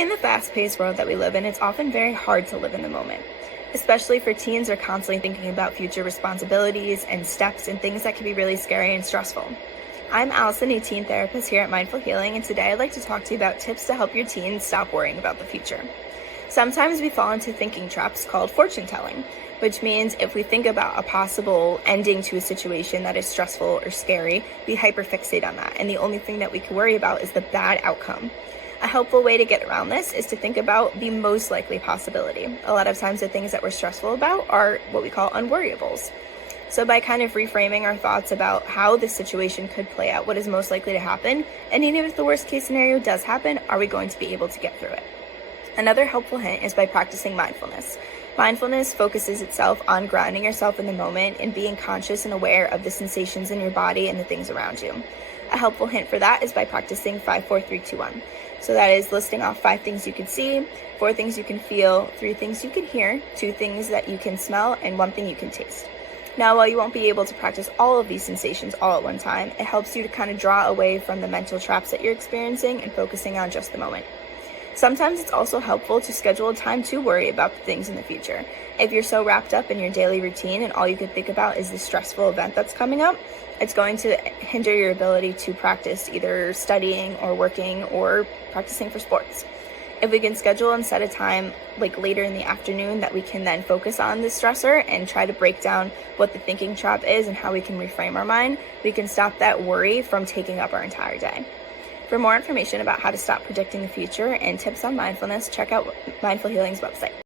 In the fast-paced world that we live in, it's often very hard to live in the moment, especially for teens who are constantly thinking about future responsibilities and steps and things that can be really scary and stressful. I'm Allison, a teen therapist here at Mindful Healing, and today I'd like to talk to you about tips to help your teens stop worrying about the future. Sometimes we fall into thinking traps called fortune telling, which means if we think about a possible ending to a situation that is stressful or scary, we hyperfixate on that, and the only thing that we can worry about is the bad outcome. A helpful way to get around this is to think about the most likely possibility. A lot of times the things that we're stressful about are what we call unworryables. So by kind of reframing our thoughts about how this situation could play out, what is most likely to happen, and even if the worst case scenario does happen, are we going to be able to get through it? Another helpful hint is by practicing mindfulness. Mindfulness focuses itself on grounding yourself in the moment and being conscious and aware of the sensations in your body and the things around you. A helpful hint for that is by practicing 5, 4, 3, 2, 1. So that is listing off 5 things you can see, 4 things you can feel, 3 things you can hear, 2 things that you can smell, and 1 thing you can taste. Now, while you won't be able to practice all of these sensations all at one time, it helps you to kind of draw away from the mental traps that you're experiencing and focusing on just the moment. Sometimes it's also helpful to schedule a time to worry about the things in the future. If you're so wrapped up in your daily routine and all you could think about is the stressful event that's coming up, it's going to hinder your ability to practice either studying or working or practicing for sports. If we can schedule and set a time like later in the afternoon that we can then focus on the stressor and try to break down what the thinking trap is and how we can reframe our mind, we can stop that worry from taking up our entire day. For more information about how to stop predicting the future and tips on mindfulness, check out Mindful Healing's website.